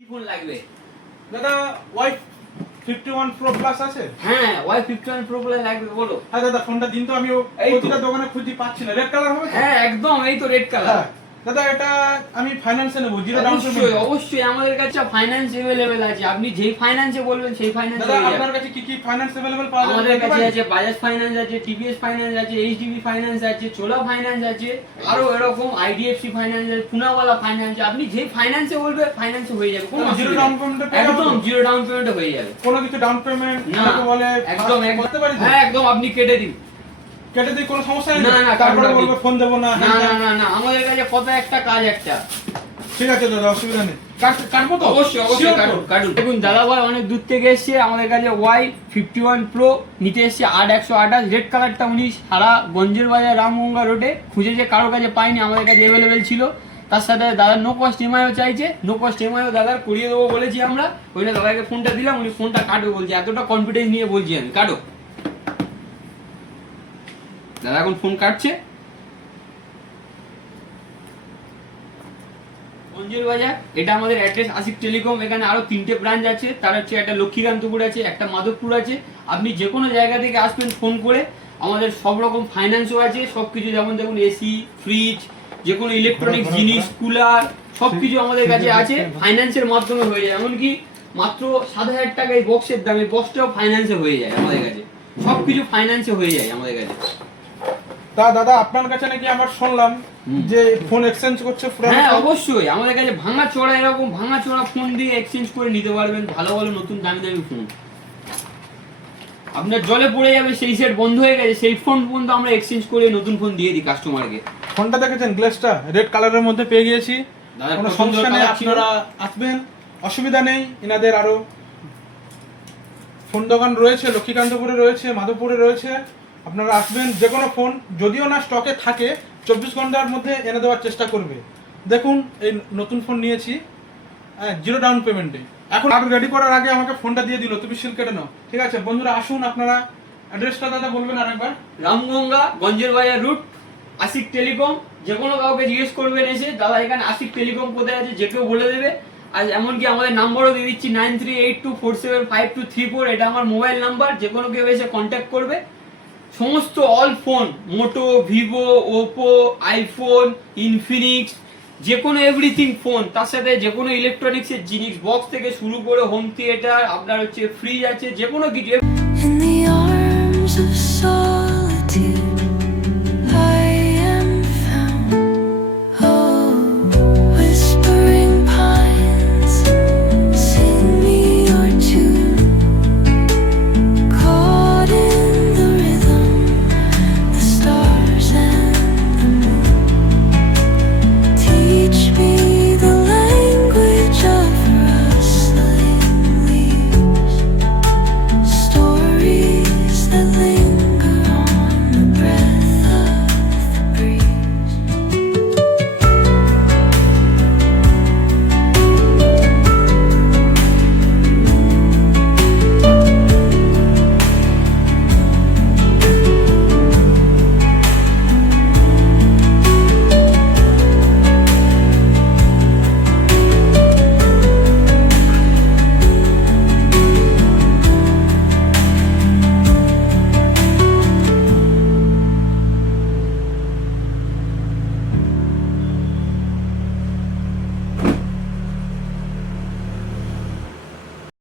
কি ফোন লাগবে দাদা ওয়াই 51 প্রো প্লাস আছে? হ্যাঁ Y51 Pro Plus লাগবে বলো। হ্যাঁ দাদা ফোনটা দিন তো, আমি এই তো। প্রতিটা দোকানে খুঁজি পাচ্ছি না। রেড কালার হবে তো? হ্যাঁ একদম, এই তো রেড কালার। হ্যাঁ দাদা এটা আমি ফাইন্যান্সে নেব, জিরো ডাউন অবশ্যই পেমেন্ট। অবশ্যই আমাদের কাছে ফাইন্যান্স अवेलेबल আছে, আপনি যেই ফাইন্যান্সে বলবেন সেই ফাইন্যান্স দাদা হয়ে যাবে। আপনার কাছে কি কি ফাইন্যান্স अवेलेबल পাওয়া যাবে? আমাদের কাছে আছে বাজাজ ফাইন্যান্স আছে, টিভিএস ফাইন্যান্স আছে, এইচডিবি ফাইন্যান্স আছে, চোলা ফাইন্যান্স আছে, আরো এরকম আইডিএফসি ফাইন্যান্স আছে, পুনাওয়ালা ফাইন্যান্স আছে। আপনি যেই ফাইন্যান্সে বলবেন ফাইন্যান্সে হয়ে যাবে, কোনো জিরো অসুবিধা ডাউন নেই। পেমেন্টে একদম জিরো ডাউন পেমেন্টে হয়ে যাবে। কোনো কিছু ডাউন পেমেন্ট না আমাকে বলে একদম করতে পারি তো? হ্যাঁ একদম, আপনি কেটে দিন। কেটে দিই, কোনো সমস্যা নেই না, তো? না, তারপরে কাটুন বলবে আপনি। ফোন দেব না। না না না না, আমাদের কাছে কত একটা কাজ একটা। ঠিক আছে দাদা, অসুবিধা নেই। কাটবো তো? অবশ্যই অবশ্যই Sure তো? কাটুন কাটুন। দেখুন দাদা ভাই অনেক দূর থেকে এসেছে, আমাদের কাছে Y51 Pro নিতে এসেছে 8128 রেড কালারটা। উনি সারা গঞ্জের বাজার রামগঙ্গা রোডে খুঁজেছে, কারো কাছে পাইনি, আমাদের কাছে অ্যাভেলেবেল ছিল। তার সাথে দাদা নো কস্ট ইএমআইও চাইছে, নো কস্ট ইএমআইও দাদার করিয়ে দেবো বলেছি আমরা। ওই জন্য দাদাকে ফোনটা দিলাম, উনি ফোনটা কাটবে বলছে, এতটা কনফিডেন্স নিয়ে বলছি আমি। কাটো দাদা, এখন ফোন কাটছে। গঞ্জের বাজার, এটা আমাদের অ্যাড্রেস আশিক টেলিকম। এখানে আরো 3টে ব্রাঞ্চ আছে, তার হচ্ছে একটা লক্ষ্মীকান্তপুর আছে, একটা মাধবপুর আছে। আপনি যে কোনো জায়গা থেকে আসবেন ফোন করে। আমাদের সব রকম ফাইন্যান্সও আছে, সবকিছু, যেমন দেখুন এসি, ফ্রিজ, যে কোনো ইলেকট্রনিক্স জিনিস, কুলার, সবকিছু আমাদের কাছে আছে, ফাইন্যান্সের মাধ্যমে হয়ে যায়। এমনকি মাত্র 7,000 টাকা এই বক্সের দাম, এই বক্সটাও ফাইন্যান্সে হয়ে যায় আমাদের কাছে। সবকিছু ফাইন্যান্সে হয়ে যায় আমাদের কাছে। তা দাদা আপনার কাছে নাকি আমার শুনলাম যে ফোন এক্সচেঞ্জ করছে পুরো? হ্যাঁ অবশ্যই, আমাদের কাছে ভাঙা চোরা, এরকম ভাঙা চোরা ফোন দিয়ে এক্সচেঞ্জ করে নিতে পারবেন, ভালো ভালো নতুন দামি দামি ফোন। আপনার জলে পড়ে যাবে, সেই সেট বন্ধ হয়ে গেছে, সেই ফোন পর্যন্ত আমরা এক্সচেঞ্জ করে নতুন ফোন দিয়ে দিই কাস্টমারকে। ফোনটা দেখেছেন, গ্লেসটা রেড কালারের মধ্যে পেয়ে গিয়েছি। দাদা কোনো পছন্দের সমস্যা নেই, colour ছিল। আপনারা আসবেন, অসুবিধা নেই। এনাদের আরো ফোন দোকান রয়েছে, লক্ষ্মীকান্তপুরে রয়েছে, মাধবপুরে রয়েছে। আপনারা আসবেন, যে কোনো ফোন যদিও না স্টকে থাকে 24 ঘন্টার মধ্যে এনে দেওয়ার চেষ্টা করবে। দেখুন এই নতুন ফোন নিয়েছি, হ্যাঁ জিরো ডাউন পেমেন্টে। এখন আর রেডি করার আগে আমাকে ফোনটা দিয়ে দিল, তুমি সিল কেটে নাও। ঠিক আছে বন্ধুরা, আসুন আপনারা। অ্যাড্রেসটা দাদা বলবেন আরেকবার? রামগঙ্গা গঞ্জের বাজার রুট, আশিক টেলিকম। যে কোনো কাউকে জিজ্ঞেস করবেন এসে, দাদা এখানে আশিক টেলিকম কোথায় আছে, যে কেউ বলে দেবে। আর এমনকি আমাদের নাম্বারও দিয়ে দিচ্ছি 9382475234। এটা আমার মোবাইল নাম্বার, যে কোনো কেউ এসে কন্ট্যাক্ট করবে। সমস্ত অল ফোন, মোটো, ভিভো, ওপো, আইফোন, ইনফিনিক্স, যে কোনো এভরিথিং ফোন, তার সাথে যে কোনো ইলেকট্রনিক্সের জিনিস, বক্স থেকে শুরু করে হোম থিয়েটার, আপনার হচ্ছে ফ্রিজ আছে, যে কোনো কিছু। In the arms of